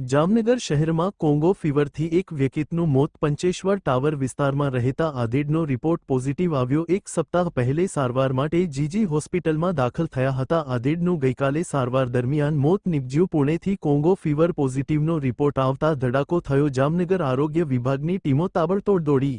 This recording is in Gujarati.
જામનગર શહેરમાં કોંગો ફીવરથી એક વ્યક્તિનું મોત પંચેશ્વર ટાવર વિસ્તારમાં રહેતા આધેડનો રિપોર્ટ પોઝિટિવ આવ્યો એક સપ્તાહ પહેલે સારવાર માટે જીજી હોસ્પિટલમાં દાખલ થયા હતા આધેડનું ગઈકાલે સારવાર દરમિયાન મોત નીપજ્યું પુણેથી કોંગો ફીવર પોઝિટિવનો રિપોર્ટ આવતા ધડાકો થયો જામનગર આરોગ્ય વિભાગની ટીમો તાબડતોડ દોડી